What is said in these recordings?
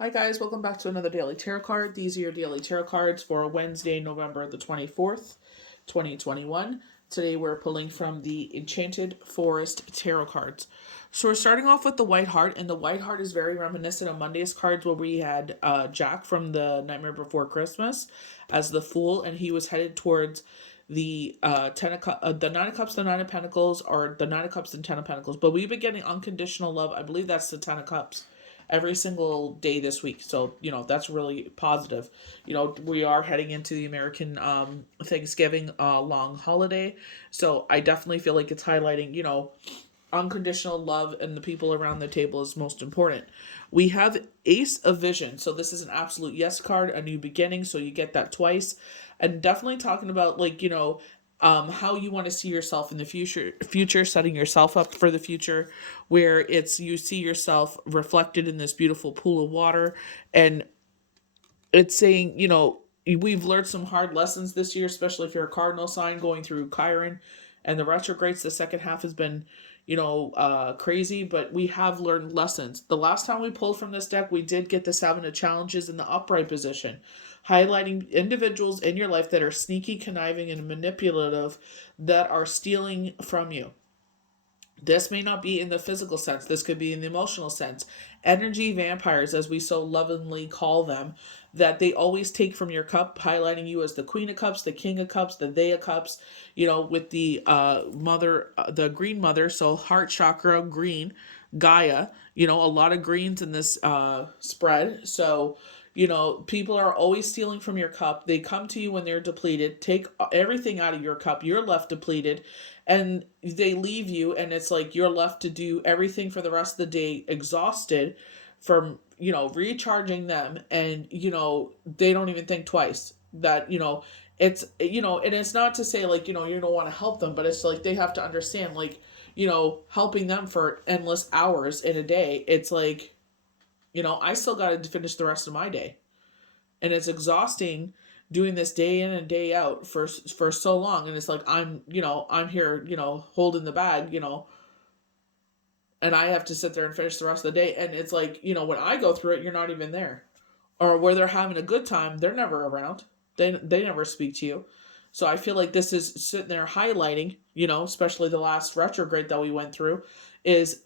Hi guys, welcome back to another daily tarot card. These are your daily tarot cards for Wednesday, November the 24th, 2021. Today we're pulling from the Enchanted Forest tarot cards. So we're starting off with the White Heart, and the White Heart is very reminiscent of Monday's cards where we had Jack from the Nightmare Before Christmas as the Fool, and he was headed towards the the Nine of Cups, the Nine of Pentacles, or the Nine of Cups and Ten of Pentacles. But we've been getting unconditional love. I believe that's the Ten of Cups every single day this week. So, that's really positive. We are heading into the American Thanksgiving long holiday. So I definitely feel like it's highlighting, unconditional love and the people around the table is most important. We have Ace of Vision. So this is an absolute yes card, a new beginning. So you get that twice. And definitely talking about how you want to see yourself in the future, setting yourself up for the future, where you see yourself reflected in this beautiful pool of water, and it's saying, we've learned some hard lessons this year, especially if you're a cardinal sign going through Chiron and the retrogrades. The second half has been, crazy, but we have learned lessons. The last time we pulled from this deck, we did get the Seven of Challenges in the upright position, highlighting individuals in your life that are sneaky, conniving, and manipulative, that are stealing from you. This may not be in the physical sense. This could be in the emotional sense. Energy vampires, as we so lovingly call them, that they always take from your cup, highlighting you as the Queen of Cups, the King of Cups, the They of Cups, with the mother, the green mother, so heart chakra, green, Gaia, a lot of greens in this spread. So, people are always stealing from your cup. They come to you when they're depleted, take everything out of your cup. You're left depleted, and they leave you, and it's like you're left to do everything for the rest of the day, exhausted from, recharging them. And, they don't even think twice that, it's, and it's not to say like, you don't want to help them, but it's like they have to understand, like, helping them for endless hours in a day. It's like, I still got to finish the rest of my day. And it's exhausting doing this day in and day out for so long. And it's like, I'm here, holding the bag, and I have to sit there and finish the rest of the day. And it's like, when I go through it, you're not even there. Or where they're having a good time, they're never around. They never speak to you. So I feel like this is sitting there highlighting, especially the last retrograde that we went through, is,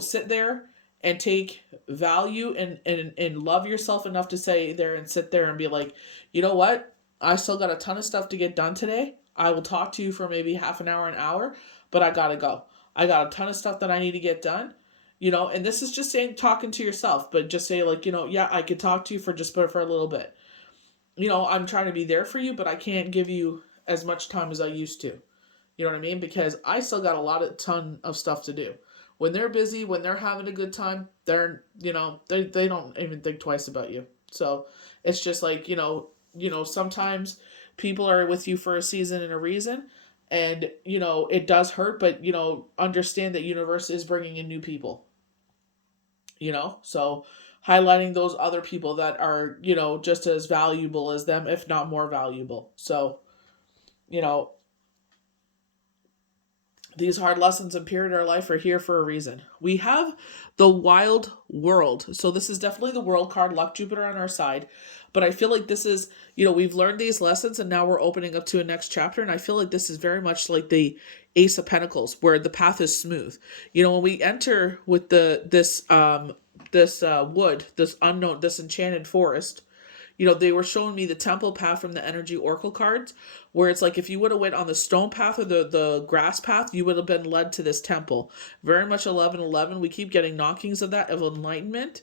sit there and take value and love yourself enough to say there and sit there and be like, you know what? I still got a ton of stuff to get done today. I will talk to you for maybe half an hour, but I gotta go. I got a ton of stuff that I need to get done. And this is just saying, talking to yourself, but just say like, yeah, I could talk to you for a little bit. I'm trying to be there for you, but I can't give you as much time as I used to. You know what I mean? Because I still got a ton of stuff to do. When they're busy, when they're having a good time, they don't even think twice about you. So it's just like, sometimes people are with you for a season and a reason, and, it does hurt, but, understand that universe is bringing in new people, so highlighting those other people that are, just as valuable as them, if not more valuable. So, you know, these hard lessons and period in our life are here for a reason. We have the Wild World. So this is definitely the World card, luck, Jupiter on our side. But I feel like this is, we've learned these lessons and now we're opening up to a next chapter. And I feel like this is very much like the Ace of Pentacles, where the path is smooth. When we enter with this wood, this unknown, this enchanted forest, they were showing me the temple path from the energy oracle cards, where it's like if you would have went on the stone path or the grass path, you would have been led to this temple. Very much 1111. We keep getting knockings of that, of enlightenment,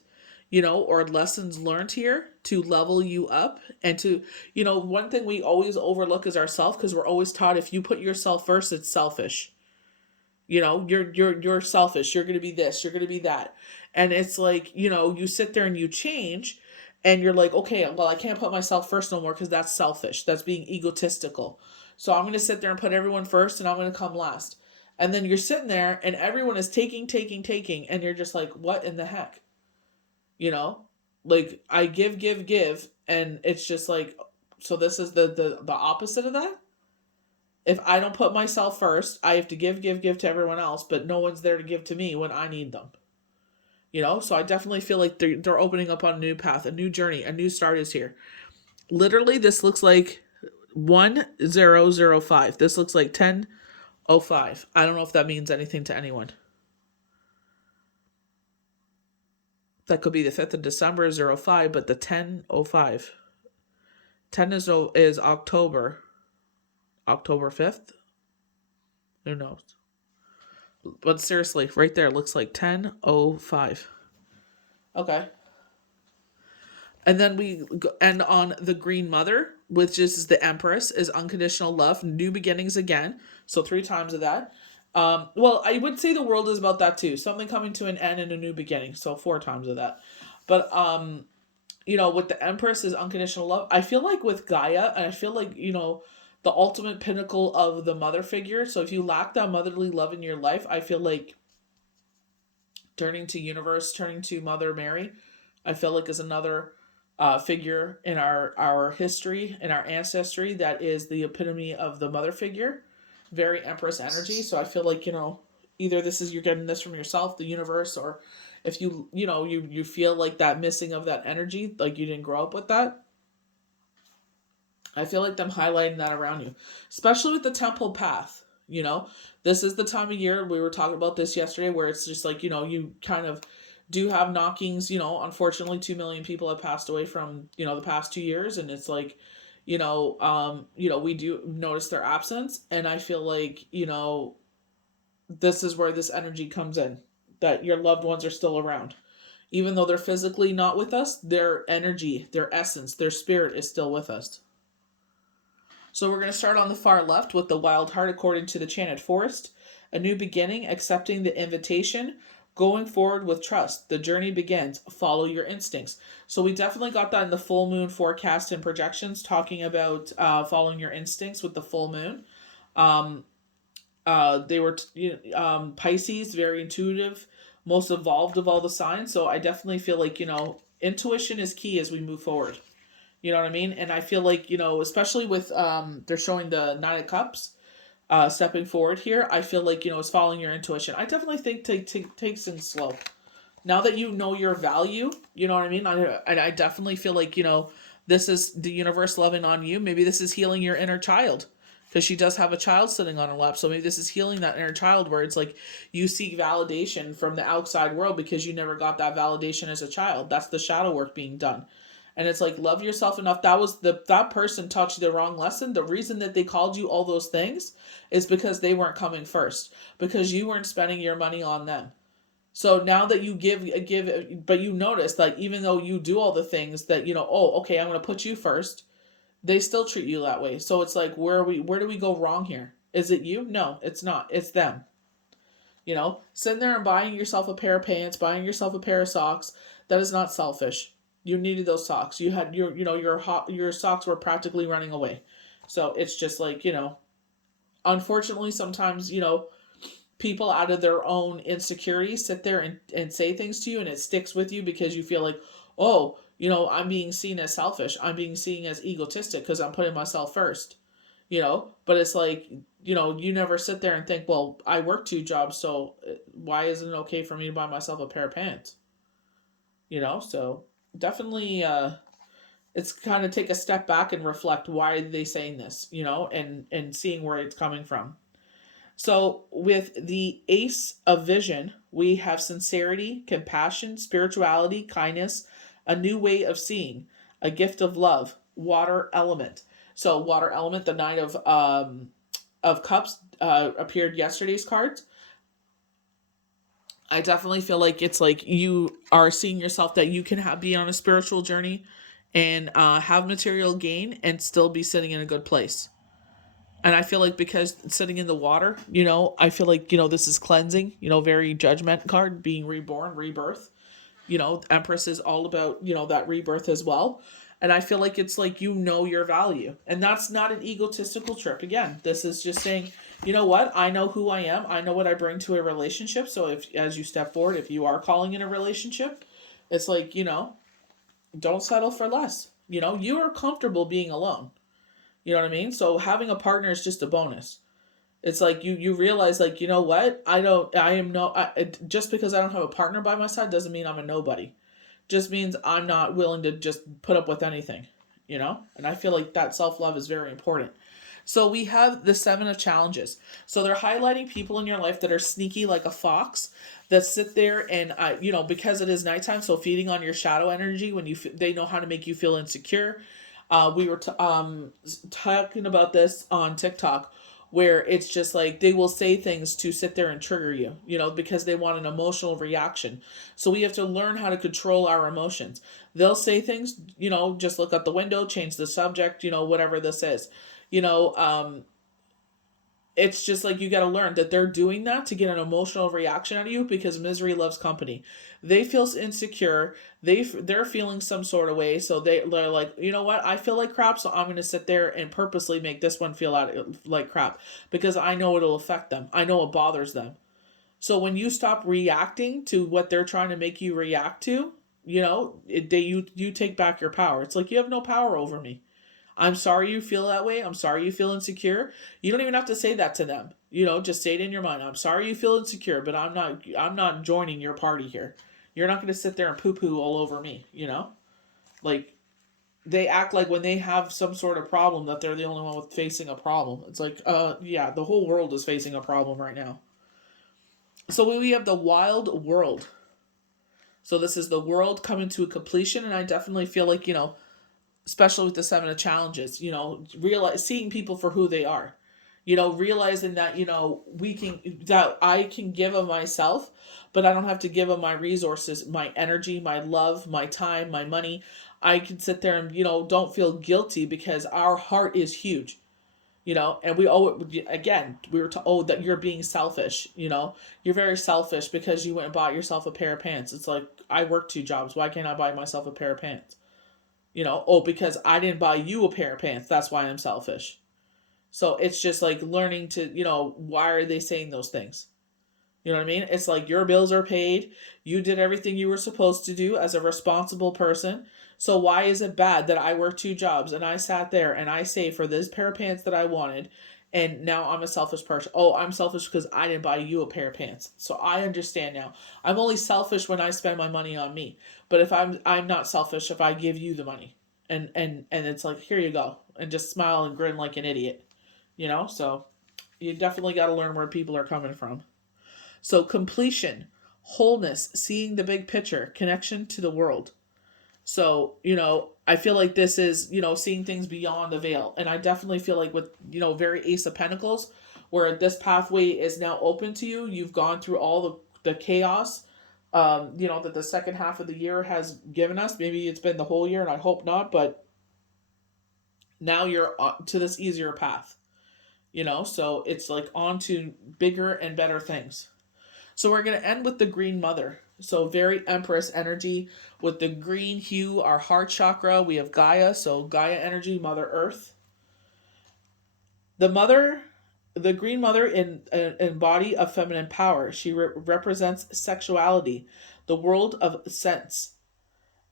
or lessons learned here to level you up. And to, one thing we always overlook is ourselves, because we're always taught if you put yourself first, it's selfish. You're selfish. You're going to be this, you're going to be that. And it's like, you sit there and you change, and you're like, okay, well, I can't put myself first no more because that's selfish. That's being egotistical. So I'm going to sit there and put everyone first, and I'm going to come last. And then you're sitting there and everyone is taking, and you're just like, what in the heck? Like, I give, and it's just like, so this is the opposite of that. If I don't put myself first, I have to give to everyone else, but no one's there to give to me when I need them. So I definitely feel like they're opening up on a new path, a new journey, a new start is here. Literally, this looks like 1005. This looks like 1005. I don't know if that means anything to anyone. That could be the 5th of December 05, but the 1005. 10 is October. October 5th? Who knows? But seriously, right there looks like 1005. Okay. And then we end on the Green Mother, which is the Empress, is unconditional love, new beginnings again. So 3 times of that. Well, I would say the world is about that too. Something coming to an end and a new beginning. So 4 times of that. But with the Empress is unconditional love. I feel like with Gaia, and I feel like, the ultimate pinnacle of the mother figure. So if you lack that motherly love in your life, I feel like turning to universe, turning to Mother Mary, I feel like is another figure in our history, in our ancestry, that is the epitome of the mother figure. Very Empress energy. So I feel like, either you're getting this from yourself, the universe, or if you feel like that missing of that energy, like you didn't grow up with that. I feel like them highlighting that around you, especially with the temple path. This is the time of year, we were talking about this yesterday, where it's just like, you kind of do have knockings. Unfortunately 2 million people have passed away from, the past 2 years. And it's like, we do notice their absence. And I feel like, this is where this energy comes in, that your loved ones are still around. Even though they're physically not with us, their energy, their essence, their spirit is still with us. So we're going to start on the far left with the Wild Heart according to the Enchanted Forest. A new beginning, accepting the invitation, going forward with trust. The journey begins. Follow your instincts. So we definitely got that in the full moon forecast and projections, talking about following your instincts with the full moon. They were Pisces, very intuitive, most evolved of all the signs. So I definitely feel like, intuition is key as we move forward. You know what I mean? And I feel like, especially with, they're showing the Nine of Cups, stepping forward here. I feel like, it's following your intuition. I definitely think take things slow. Now that you know your value, you know what I mean? I definitely feel like, this is the universe loving on you. Maybe this is healing your inner child, because she does have a child sitting on her lap. So maybe this is healing that inner child, where it's like you seek validation from the outside world because you never got that validation as a child. That's the shadow work being done. And it's like, love yourself enough. That person taught you the wrong lesson. The reason that they called you all those things is because they weren't coming first, because you weren't spending your money on them. So now that you give, but you notice that even though you do all the things that, okay, I'm going to put you first, they still treat you that way. So it's like, where do we go wrong here? Is it you? No, it's not. It's them. Sitting there and buying yourself a pair of pants, buying yourself a pair of socks, that is not selfish. You needed those socks. You had your socks were practically running away. So it's just like, unfortunately sometimes, people out of their own insecurities sit there and say things to you, and it sticks with you because you feel like, oh, I'm being seen as selfish. I'm being seen as egotistic because I'm putting myself first. But it's like, you never sit there and think, well, I work 2 jobs, so why isn't it okay for me to buy myself a pair of pants? So definitely it's kind of take a step back and reflect, why are they saying this, and seeing where it's coming from. So with the Ace of Vision, we have sincerity, compassion, spirituality, kindness, a new way of seeing, a gift of love, water element. So water element, the Nine of Cups appeared yesterday's cards. I definitely feel like it's like you are seeing yourself that you can be on a spiritual journey and have material gain and still be sitting in a good place. And I feel like because sitting in the water, I feel like, this is cleansing, very judgment card, being reborn, rebirth. Empress is all about, that rebirth as well. And I feel like it's like, your value. And that's not an egotistical trip. Again, this is just saying, you know what? I know who I am. I know what I bring to a relationship. So as you step forward, if you are calling in a relationship, it's like, don't settle for less. You are comfortable being alone. You know what I mean? So having a partner is just a bonus. It's like you realize, like, you know what? Just because I don't have a partner by my side doesn't mean I'm a nobody. Just means I'm not willing to just put up with anything, you know? And I feel like that self love is very important. So we have the 7 of challenges. So they're highlighting people in your life that are sneaky like a fox, that sit there and, because it is nighttime, so feeding on your shadow energy when they know how to make you feel insecure. We were talking about this on TikTok, where it's just like they will say things to sit there and trigger you, because they want an emotional reaction. So we have to learn how to control our emotions. They'll say things, just look out the window, change the subject, whatever this is. You know, it's just like you got to learn that they're doing that to get an emotional reaction out of you, because misery loves company. They feel insecure. They're feeling some sort of way, so they're like, you know what? I feel like crap, so I'm going to sit there and purposely make this one feel like crap, because I know it'll affect them. I know it bothers them. So when you stop reacting to what they're trying to make you react to, you take back your power. It's like, you have no power over me. I'm sorry you feel that way. I'm sorry you feel insecure. You don't even have to say that to them. Just say it in your mind. I'm sorry you feel insecure, but I'm not joining your party here. You're not going to sit there and poo-poo all over me. Like, they act like when they have some sort of problem that they're the only one with facing a problem. It's like, yeah, the whole world is facing a problem right now. So we have the wild world. So this is the world coming to a completion, and I definitely feel like, especially with the 7 of challenges, seeing people for who they are, realizing that, that I can give of myself, but I don't have to give of my resources, my energy, my love, my time, my money. I can sit there and, don't feel guilty, because our heart is huge. And we were told that you're being selfish. You're very selfish because you went and bought yourself a pair of pants. It's like, I work 2 jobs. Why can't I buy myself a pair of pants? Because I didn't buy you a pair of pants. That's why I'm selfish. So it's just like learning to, why are they saying those things? You know what I mean? It's like, your bills are paid. You did everything you were supposed to do as a responsible person. So why is it bad that I work 2 jobs and I sat there and I saved for this pair of pants that I wanted, and now I'm a selfish person? Oh, I'm selfish because I didn't buy you a pair of pants. So I understand now. I'm only selfish when I spend my money on me. But if I'm not selfish if I give you the money. And it's like, here you go. And just smile and grin like an idiot. So you definitely got to learn where people are coming from. So completion, wholeness, seeing the big picture, connection to the world. So, I feel like this is, seeing things beyond the veil. And I definitely feel like with, very Ace of Pentacles, where this pathway is now open to you. You've gone through all the chaos, that the second half of the year has given us. Maybe it's been the whole year, and I hope not, but now you're to this easier path, so it's like on to bigger and better things. So we're going to end with the Green Mother. So very Empress energy with the green hue, our heart chakra. We have Gaia, so Gaia energy, Mother Earth. The mother, the Green Mother in body of feminine power. She represents sexuality, the world of sense,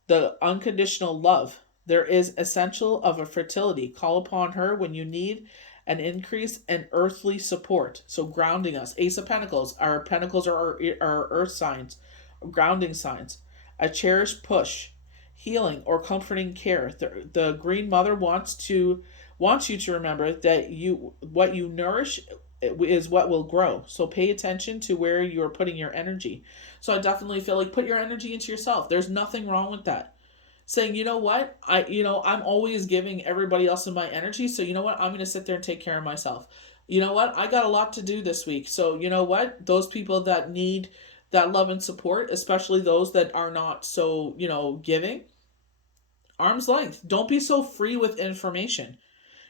the unconditional love. There is essential of a fertility. Call upon her when you need an increase in earthly support. So grounding us. Ace of Pentacles. Our pentacles are our earth signs, grounding signs. A cherished push, healing or comforting care. The Green Mother wants you to remember that what you nourish is what will grow. So pay attention to where you're putting your energy. So I definitely feel like put your energy into yourself. There's nothing wrong with that. Saying, you know what, I'm always giving everybody else in my energy, so you know what, I'm going to sit there and take care of myself. You know what, I got a lot to do this week, so you know what, those people that need that love and support, especially those that are not so, giving, arm's length. Don't be so free with information.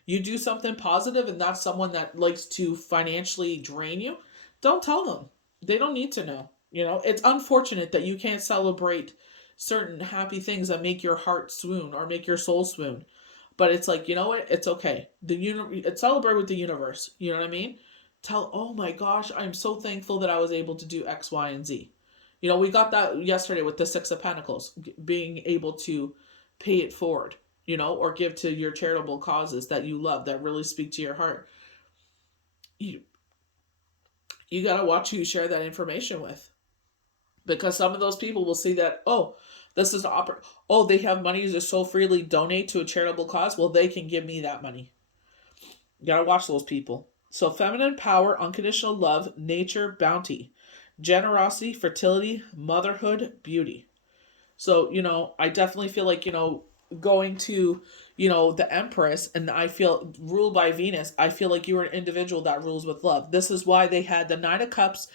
You do something positive and that's someone that likes to financially drain you, don't tell them. They don't need to know. It's unfortunate that you can't celebrate certain happy things that make your heart swoon or make your soul swoon. But it's like, you know what? It's okay. Celebrate with the universe. You know what I mean? Oh my gosh, I'm so thankful that I was able to do X, Y, and Z. We got that yesterday with the Six of Pentacles, being able to pay it forward, or give to your charitable causes that you love, that really speak to your heart. You got to watch who you share that information with, because some of those people will see that, oh, this is oh, they have money to so freely donate to a charitable cause. Well, they can give me that money. You got to watch those people. So, feminine power, unconditional love, nature, bounty, generosity, fertility, motherhood, beauty. So, I definitely feel like, going to, the Empress, and I feel ruled by Venus, I feel like you are an individual that rules with love. This is why they had the Nine of Cups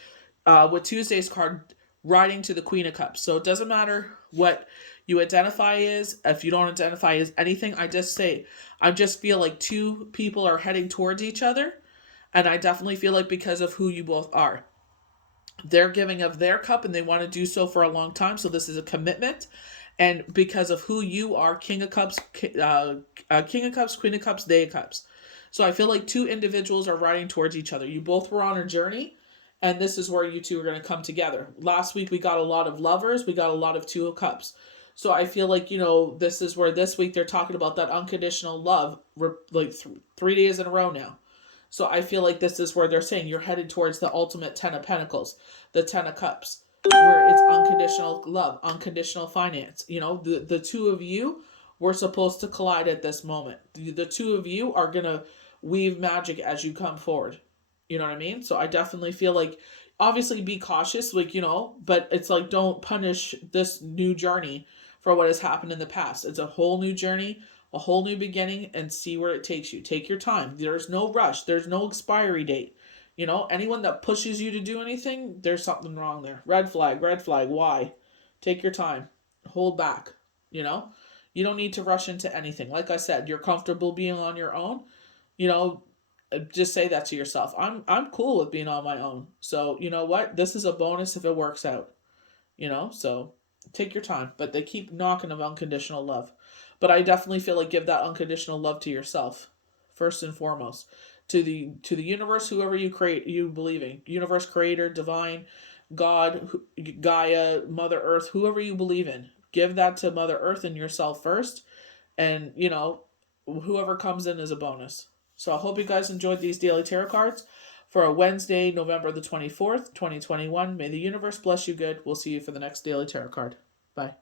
with Tuesday's card riding to the Queen of Cups. So it doesn't matter what you identify as. If you don't identify as anything, I just feel like two people are heading towards each other. And I definitely feel like because of who you both are, they're giving of their cup and they want to do so for a long time. So this is a commitment. And because of who you are, King of Cups, King of Cups, Queen of Cups, Day of Cups. So I feel like two individuals are riding towards each other. You both were on a journey, and this is where you two are going to come together. Last week we got a lot of lovers, we got a lot of Two of Cups. So I feel like, this is where this week they're talking about that unconditional love, like 3 days in a row now. So I feel like this is where they're saying you're headed towards the ultimate 10 of Pentacles, the 10 of Cups, where it's unconditional love, unconditional finance. The two of you were supposed to collide at this moment. The two of you are going to weave magic as you come forward. You know what I mean? So I definitely feel like, obviously be cautious, but it's like, don't punish this new journey for what has happened in the past. It's a whole new journey, a whole new beginning, and see where it takes you. Take your time. There's no rush. There's no expiry date. Anyone that pushes you to do anything, there's something wrong there. Red flag, red flag. Why? Take your time. Hold back. You don't need to rush into anything. Like I said, you're comfortable being on your own. You know, just say that to yourself. I'm cool with being on my own. So, you know what? This is a bonus if it works out. So take your time. But they keep knocking of unconditional love. But I definitely feel like give that unconditional love to yourself, first and foremost. To the universe, whoever you believe in. Universe, creator, divine, God, Gaia, Mother Earth, whoever you believe in. Give that to Mother Earth and yourself first. And, whoever comes in is a bonus. So I hope you guys enjoyed these daily tarot cards for a Wednesday, November the 24th, 2021. May the universe bless you good. We'll see you for the next daily tarot card. Bye.